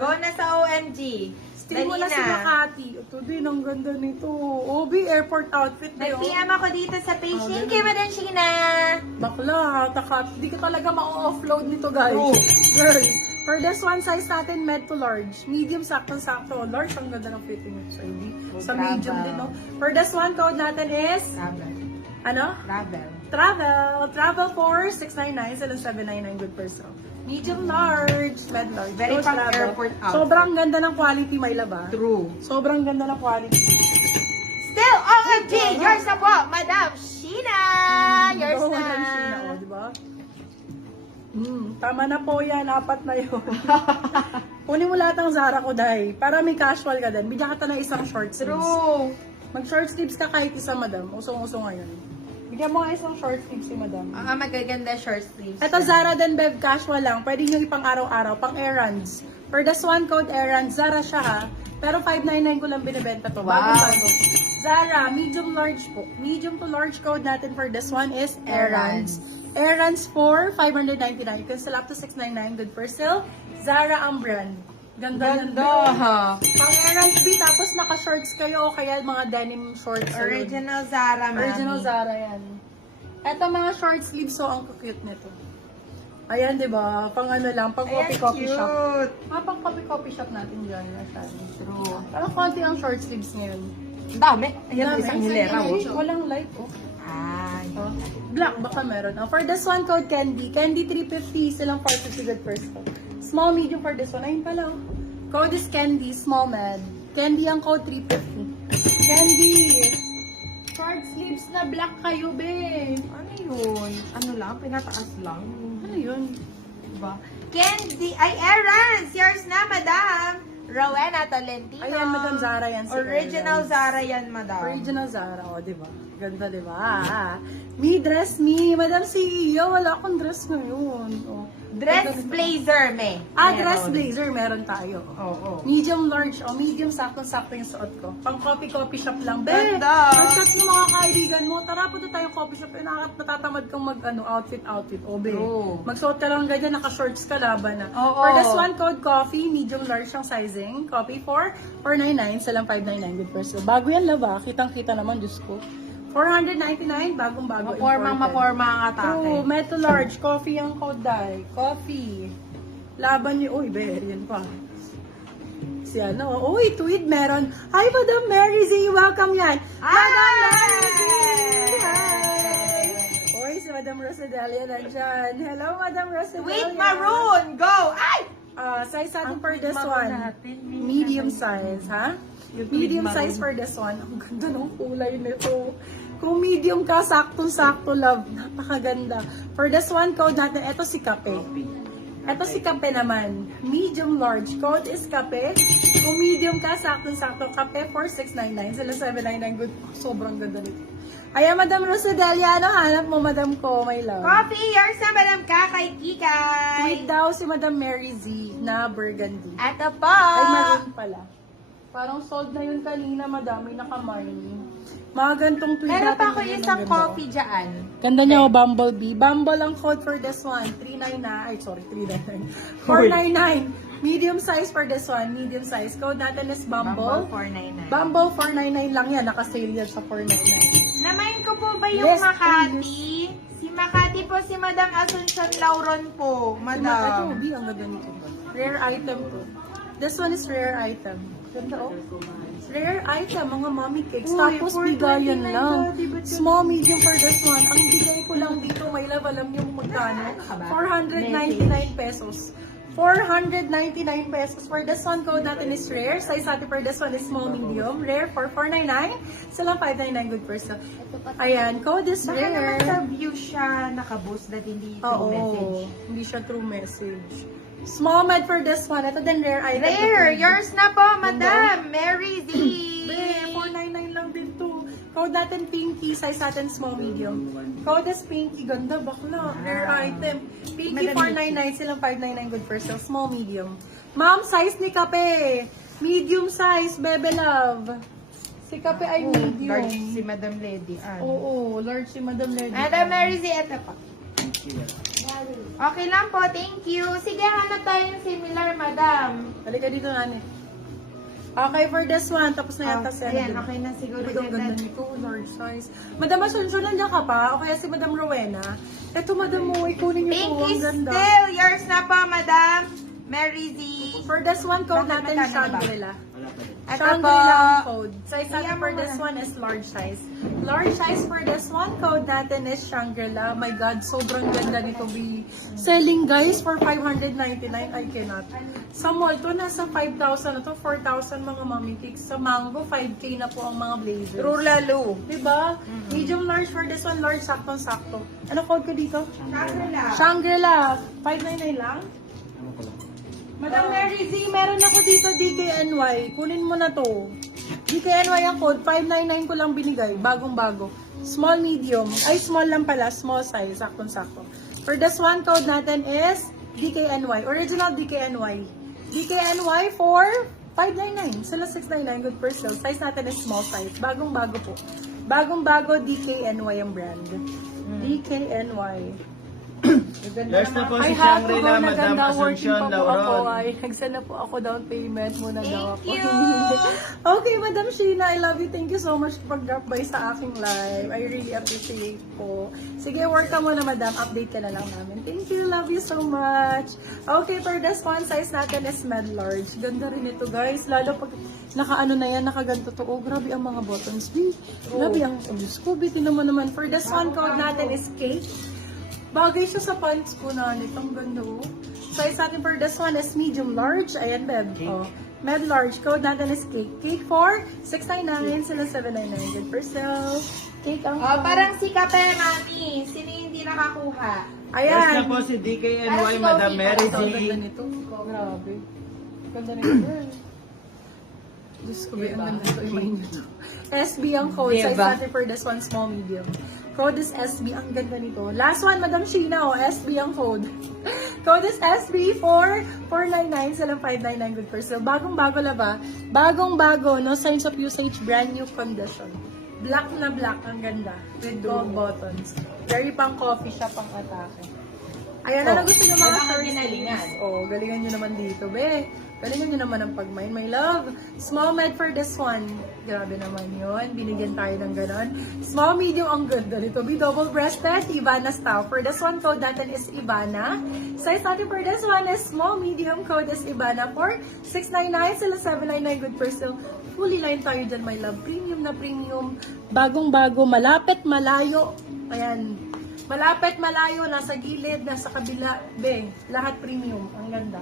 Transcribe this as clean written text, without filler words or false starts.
Go na sa OMG. Steam mo na si Makati. Ito din, ang ganda nito. Obi, airport outfit na yun. Nag-PM ako dito sa page. Thank you, Madam Sheena. Bakla, hindi ka talaga ma-offload nito, guys. Oh. Girl, for this one, size natin, med to large. Medium, sakto-sakto. Large, ang ganda ng fitting nito sa hindi. Sa medium din, no? For this one, code natin is... Travel. Ano? Travel for 699, 799 good person. Medium large, med large. Very Go pang travel. airport outfit. Sobrang ganda ng quality, may laba. True. Sobrang ganda ng quality. Still OMG. Yours na po, Madam Sheena. Yours Oo, na. Madam Sheena, oh, di ba? Tama na po yan, apat na yun. Kunin mo lahat ng Zara ko, Day. Para may casual ka din. Bigyan ka ng isang short sleeves. True. Mag-short sleeves ka kahit isa, madam. Usong-uso ngayon. Bigyan mo nga isang short sleeves si madam. Magaganda short sleeves. Ito, Zara din, Bev. Casual lang. Pwede nyo ipang araw-araw. Pang errands. For this one code errands, Zara siya ha. Pero 599 ko lang binibenta to. Wow. Bago. Zara, medium large po. Medium to large code natin for this one is errands. Errands for 599. You can sell up to 699. Good for sale. Zara ang brand. Ganda. Pang errands B, tapos naka-shorts kayo o kaya mga denim shorts. Original Zara, mami. Original Zara yan. Ito mga short sleeves, so ang cute nito. Ayan, di ba? Pang ano lang, pang coffee shop. Cute. Pang coffee shop natin dyan. True. Parang konti ang short sleeves ngayon. Ang dami. Ayan, isang hilera. Walang light, oh. Ay. Black, baka meron. For this one, code Candy. Candy 350, silang 450 good first. Small, medium for this one. Ayun pala, oh. Code is Candy, small med. Candy ang code 350. Candy! Short sleeves na black kayo, be. Ano yun? Ano lang? Pinataas lang. Ano yun? Diba? Candy. Ay, errands! Yours na, Madam. Rowena Tolentino. Ayan, Madam Zara yan. Si Original Errands. Zara yan, Madam. Original Zara, o, di ba? Ganda, di ba? Me, dress me. Madam CEO, wala akong dress ngayon. O. Dress blazer, me. Dress blazer, meron tayo. Oo. Medium large, o medium sakto-sakto yung suot ko. Pang coffee shop lang. Be, Ganda. chat mo mga kaibigan mo, tara punta tayo coffee shop. Natatamad kang mag, outfit. O, be. True. Magsuot ka lang ganyan, naka-shorts ka, laban na. Oo. For this one, code coffee, medium large ang sizing. Coffee for 499, salang 599 good person. Bago yan, laba. Kitang-kita naman, Diyos ko. 499, bagong-bago. Maporma ang atake. True, metal large. Coffee ang code, Day. Coffee. Laban niyo. Uy, yan pa. Si ano, uy, tweet meron. Hi, Madam Mary Z. Welcome yan. Madam Mary Z. Hi. Uy, si Madam Rosadelia nandyan. Hello, Madam Rosadelia. With maroon. Go. Ay! Size natin for this one. Medium size, ha? Medium size for this one. Ang ganda ng kulay nito. Kung medium ka, sakto-sakto, love. Napakaganda. For this one, code natin, ito si Kape. Ito si Kape naman. Medium large. Code is Kape. Kung medium ka, sakto-sakto. Kape for 699. Sila 799. Good. Sobrang ganda nito. Ayan, Madam Rosadelia. Ano hanap mo, Madam ko, my love? Coffee. Yours na, Madam Kakay Kikay. Tweet daw si Madam Mary Z na burgundy. Ito po. Ay, maroon pala. Parang sold na yun kanina, madami nakamine. Mga gantong tweet Meron pa ako ngayon, isang ang ganda. coffee dyan. Ganda niya, Bumblebee. Bumble ang code for this one. 399. 499. Medium size for this one. Medium size. Code natin is Bumble. 499. Bumble 499 lang yan. Naka-sale yan sa 499. Namain ko po ba yung Yes, Makati? Si Makati po, si Madam Asuncion Lauron po. Ito, Madam. B, ang ganda nito. Rare item to. This one is rare item. Ganda, oh. Rare item, mga mommy cakes. Uy, Tapos 499 bigayan lang. daddy, ba't yun? Small, medium for this one. Ang bigay ko lang dito, may love, alam niyo kung magkano? 499 pesos. 499 pesos. For this one, code natin is rare. Size natin for this one is small, medium. Rare for 499. Silang 599 good person. Ayan, code is Baka naman rare. sa view siya nakaboost that hindi through Oo, message. hindi siya through message. Small med for this one. Ito din rare item. Rare! Yours na po, Madam Mary Z! Be, 499 lang din to. Code natin Pinky, size natin small, medium. Code is Pinky, ganda, bakla. Rare item. Pinky Madam 499, silang 599 good for sale. Small, medium. Ma'am, size ni Kape. Medium size, bebe love. Si Kape ay medium. Large si Madam Lady. Oo, large si Madam Lady. Madam Mary Z, ito pa. Okay lang po, thank you. Sige, hanap tayo ng similar, madam. Halika dito, Nani. Okay, for this one. Tapos na yata si Ayan, Ano. okay na siguro. Ang ganda nito, large size. Madam Asuncion, nandiyan ka pa? O kaya si Madam Rowena? Ito, Madam mo, ikunin niyo Pink po. Ang is ganda. still yours na po, madam. Mary Z. For this one, code Bakit natin magkano ba? Shangri-La. Ito po. Shangri-La ang code. Size natin Iyan mo for this muna. one is large size. Large size for this one, code natin is Shangri-La. My God, sobrang ganda nito. Be selling guys for 599. I cannot. Sa mall to, nasa 5,000 na to. 4,000 mga mommy cakes. Sa Mango, 5K na po ang mga blazers. True lalo. Diba? Medium large for this one, large saktong-sakto. Ano code ko dito? Shangri-La. Shangri-La. 599 lang? Madam Mary Z, meron ako dito DKNY. Kunin mo na to. DKNY ang code. 599 ko lang binigay. Bagong-bago. Small, medium. Ay, small lang pala. Small size. Saktong-sakto. For this one, code natin is DKNY. Original DKNY. DKNY for 599. Sila 699. Good per sale. Size natin is small size. Bagong-bago po. Bagong-bago DKNY ang brand. DKNY. Last na po si I have to go Shangri-La, na Madam ganda. Working Asuncion, pa po ako. Lauron. Ay, nagsend na po ako down payment muna daw ako. Thank you. Okay, Madam Sheena, I love you. Thank you so much for pag-drop by sa aking live. I really appreciate po. Sige, work ka muna, Madam. Update ka na lang namin. Thank you. Love you so much. Okay, for this one, size natin is med large. Ganda rin ito, guys. Lalo pag naka-ano na yan, nakaganto to. Oh, grabe ang mga buttons. Grabe ang, oh, Diyos ko, bitin naman. For this one, code natin is cake. Bagay siya sa pants ko na nito. Ang ganda, oh. Size natin for this one is medium large. Ayan, Beb. Oh. Med large. Code natin is cake. Cake for 699. Sila 799. Good for sale. Cake ang Oh, parang si Kape, mami. Sino yung hindi nakakuha? Last na Ayan. po si DKNY, Madam Mary Ito, Z. ang ganda nito. Grabe. Ganda nito. Diyos ko, ang ganda nito. Imahin nyo to. SB ang code. Size natin for this one, small, medium. Code is SB. Ang ganda nito. Last one, Madam Sheena. Oh, SB ang code. Code is SB for 499. Silang 599. Good for sale. Bagong-bago la ba? Bagong-bago. No signs of usage. Brand new condition. Black na black. Ang ganda. With gold buttons. Very pang coffee shop ang atake. Ayan, ano gusto nyo mga Wala kang short ginalingan. sleeves? Oh, galingan nyo naman dito, be. Galingan nyo naman ang pagmain, my love. Small med for this one. Grabe naman yun. Binigyan tayo ng ganon. Small, medium, ang ganda nito. Be double-breasted, Ivana style. For this one, code natin is Ivana. Size natin for this one is small, medium. Code is Ivana for 699. Sila 799. Good for sale. Fully line tayo dyan, my love. Premium na premium. Bagong-bago. Malapit, malayo. Ayan. Malapit, malayo. Nasa gilid, nasa kabila. Be, lahat premium. Ang ganda.